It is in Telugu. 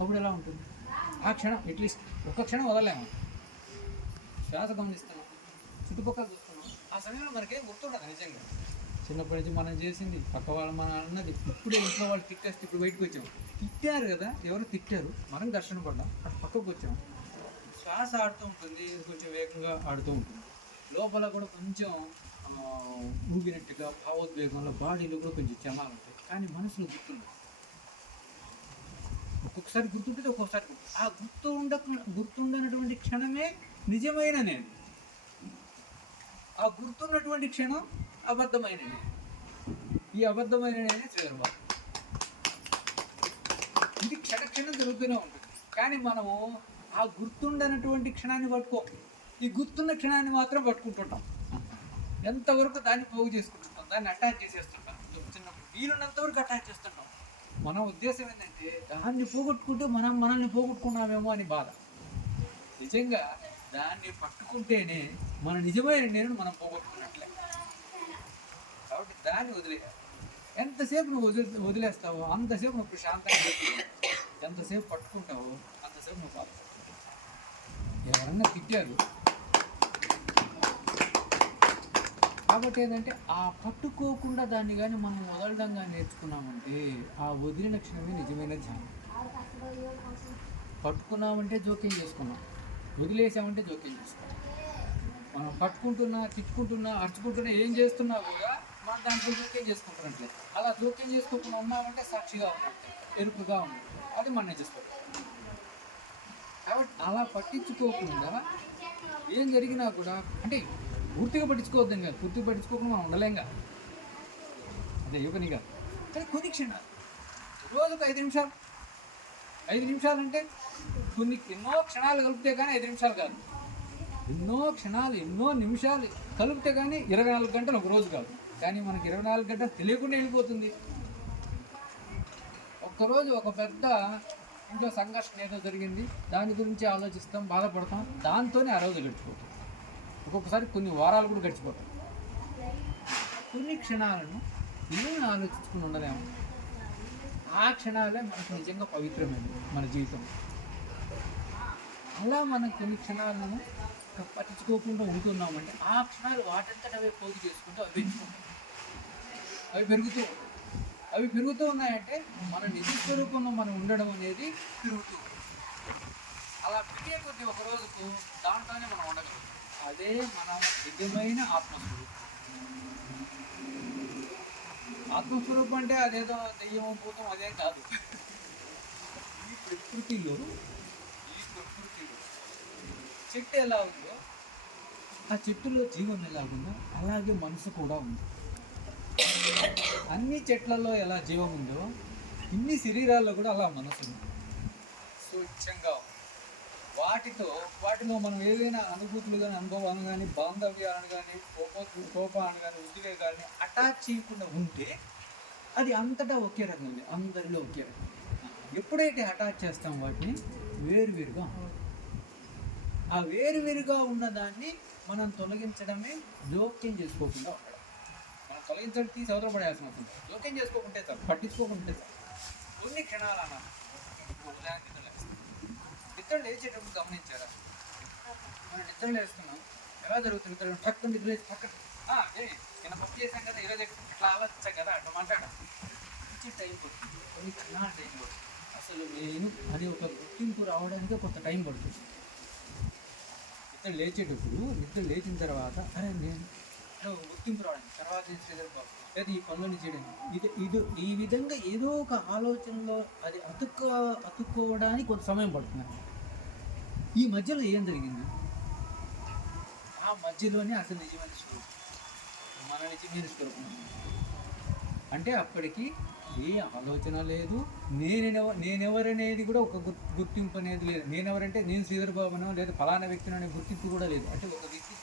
అప్పుడు ఎలా ఉంటుంది? ఆ క్షణం అట్లీస్ట్ ఒక్క క్షణం వదలలేము. శ్వాస గమనిస్తున్నాం, చుట్టుపక్కల చూస్తున్నాం, ఆ సమయంలో మనకేం గుర్తుండదు నిజంగా. చిన్నప్పటి నుంచి మనం చేసింది, పక్క వాళ్ళు మన అన్నది, ఇప్పుడే ఇంట్లో వాళ్ళు తిట్టేస్తే ఇప్పుడు బయటకు వచ్చాము. తిట్టారు కదా, ఎవరు తిట్టారు, మనం ఘర్షణ పడ్డాం, అటు పక్కకు వచ్చాము. శ్వాస ఆడుతూ ఉంటుంది, కొంచెం వేగంగా ఆడుతూ ఉంటుంది. లోపల కూడా కొంచెం ఊగినట్టుగా భావోద్వేగంలో బాడీలో కూడా కొంచెం చమాలు ఉంటాయి, కానీ మనసులో గుర్తుండదు. ఒక్కొక్కసారి గుర్తుంటుంది, ఒక్కొక్కసారి ఆ గుర్తుండనటువంటి క్షణమే నిజమైన నేను. ఆ గుర్తున్నటువంటి క్షణం అబద్ధమైన నేను. ఈ అబద్ధమైన నేనే శ్రీధర్బాబు. ఇది క్షణక్షణం జరుగుతూనే ఉంటుంది, కానీ మనము ఆ గుర్తుండనటువంటి క్షణాన్ని పట్టుకో, ఈ గుర్తున్న క్షణాన్ని మాత్రం పట్టుకుంటుంటాం. ఎంతవరకు దాన్ని పోగు చేసుకుంటుంటాం, దాన్ని అటాచ్ చేసేస్తుంటాం. చిన్నప్పుడు వీలున్నంత వరకు అటాచ్ చేస్తుంటాం. మన ఉద్దేశం ఏంటంటే దాన్ని పోగొట్టుకుంటే మనల్ని పోగొట్టుకున్నామేమో అని బాధ. నిజంగా దాన్ని పట్టుకుంటేనే మన నిజమైన నేను మనం పోగొట్టుకున్నట్లే. కాబట్టి దాన్ని వదిలేయాలి. ఎంతసేపు నువ్వు వదిలేస్తావో అంతసేపు నువ్వు ప్రశాంతంగా, ఎంతసేపు పట్టుకుంటావో అంతసేపు నువ్వు బాధ. ఎవరన్నా తిట్టారు కాబట్టి ఏంటంటే ఆ పట్టుకోకుండా దాన్ని కానీ మనం వదలడంగా నేర్చుకున్నామంటే ఆ వదిలిన క్షణమే నిజమైన ధ్యానం. పట్టుకున్నామంటే జోక్యం చేసుకున్నాం, వదిలేసామంటే జోక్యం చేసుకున్నాం. మనం పట్టుకుంటున్నా, తిట్టుకుంటున్నా, అరుచుకుంటున్నా, ఏం చేస్తున్నా కూడా మనం దాంట్లో జోక్యం చేసుకుంటున్నట్లే. అలా జోక్యం చేసుకోకుండా ఉన్నామంటే సాక్షిగా ఉన్నట్లే, ఎరుపుగా ఉంది, అది మన నిజస్వరూపం. కాబట్టి అలా పట్టించుకోకుండా ఏం జరిగినా కూడా, అంటే పూర్తిగా పట్టించుకోవద్దని కాదు, పూర్తిగా పట్టించుకోకుండా మనం ఉండలేంగా, అదే యోగనిగా. కానీ కొన్ని క్షణాలు, రోజుకు 5 నిమిషాలు, 5 నిమిషాలు అంటే ఎన్నో క్షణాలు కలిపితే కానీ 5 నిమిషాలు కాదు, ఎన్నో క్షణాలు, ఎన్నో నిమిషాలు కలిపితే కానీ 24 గంటలు ఒక రోజు కాదు. కానీ మనకి 24 గంటలు తెలియకుండా వెళ్ళిపోతుంది. ఒక్కరోజు ఒక పెద్ద ఇంట్లో సంఘర్షణ ఏదో జరిగింది, దాని గురించి ఆలోచిస్తాం, బాధపడతాం, దాంతోనే ఆ రోజు గడిచిపోతాం. ఒక్కొక్కసారి కొన్ని వారాలు కూడా గడిచిపోతాయి. కొన్ని క్షణాలను ఏమి ఆలోచించుకుని ఉండలేము. ఆ క్షణాలే మనకు నిజంగా పవిత్రమైనది మన జీవితం. అలా మనం కొన్ని క్షణాలను పట్టించుకోకుండా ఉంటున్నామంటే ఆ క్షణాలు వాటంతట అవే పోగు చేసుకుంటూ అవి పెంచుకుంటాం, అవి పెరుగుతూ ఉన్నాయంటే మన నిజ స్వరూపంలో మనం ఉండడం అనేది పెరుగుతూ. అలా పెరిగే కొద్ది ఒక రోజుకు దాంట్లోనే మనం ఉండగలుగుతాం. అదే మన నిజమైన ఆత్మస్వరూపం. ఆత్మస్వరూపం అంటే అదేదో దెయ్యం భూతం అదే కాదు. ఈ ప్రకృతిలో చెట్టు ఎలా ఉందో, ఆ చెట్టులో జీవం ఎలా ఉందో అలాగే మనసు కూడా ఉంది. అన్ని చెట్లలో ఎలా జీవం ఉందో ఇన్ని శరీరాల్లో కూడా అలా మనసు ఉంది. స్వచ్ఛంగా వాటిలో మనం ఏదైనా అనుభూతులు కానీ, అనుభవాలు కానీ, బాంధవ్యాలను కానీ, కోపాన్ని కానీ, ఉద్వేగాన్ని అటాచ్ చేయకుండా ఉంటే అది అంతటా ఒకే రకంగా, అందరిలో ఒకే రకం. ఎప్పుడైతే అటాచ్ చేస్తాం వాటిని వేరువేరుగా, ఆ వేరువేరుగా ఉన్నదాన్ని మనం తొలగించడమే జోక్యం చేసుకోకుండా ఉండడం. మనం తొలగించడం తీసి అవతల పడేయాల్సిన అవసరం, జోక్యం చేసుకోకుంటే చాలు, పట్టించుకోకుంటే చాలు. కొన్ని క్షణాలు అన్న నిద్ర లేచేటప్పుడు గమనించారా? మనం నిద్ర లేస్తున్నాం, ఎలా జరుగుతుంది నిద్ర? పక్కన నిద్ర లేచి పక్కన నిన్న పప్పు చేశాం కదా, ఈరోజు అట్లా ఆలోచించాం కదా, అట్లా మాట్లాడాలి. కొంచెం టైం పడుతుంది, కొన్ని క్షణాలు టైం పడుతుంది. అసలు నేను అది ఒక గుర్తింపు రావడానికి కొంత టైం పడుతుంది. నిద్ర లేచేటప్పుడు, నిద్ర లేచిన తర్వాత అరే నేను గుర్తింపు రావడానికి, తర్వాత లేదా ఈ పనులను చేయడానికి, ఈ విధంగా ఏదో ఒక ఆలోచనలో అది అతుక్కోవడానికి కొంత సమయం పడుతుంది. ఈ మధ్యలో ఏం జరిగింది? ఆ మధ్యలోనే అసలు నిజమైన స్వరూపం, మన నిజమైన స్వరూపం. అంటే అప్పటికి ఏ ఆలోచన లేదు, నేనెవరనేది కూడా ఒక గుర్తింపు అనేది లేదు. నేనెవరంటే నేను శ్రీధర్ బాబునో లేదా ఫలానా వ్యక్తినో అనే గుర్తింపు కూడా లేదు. అంటే ఒక వ్యక్తి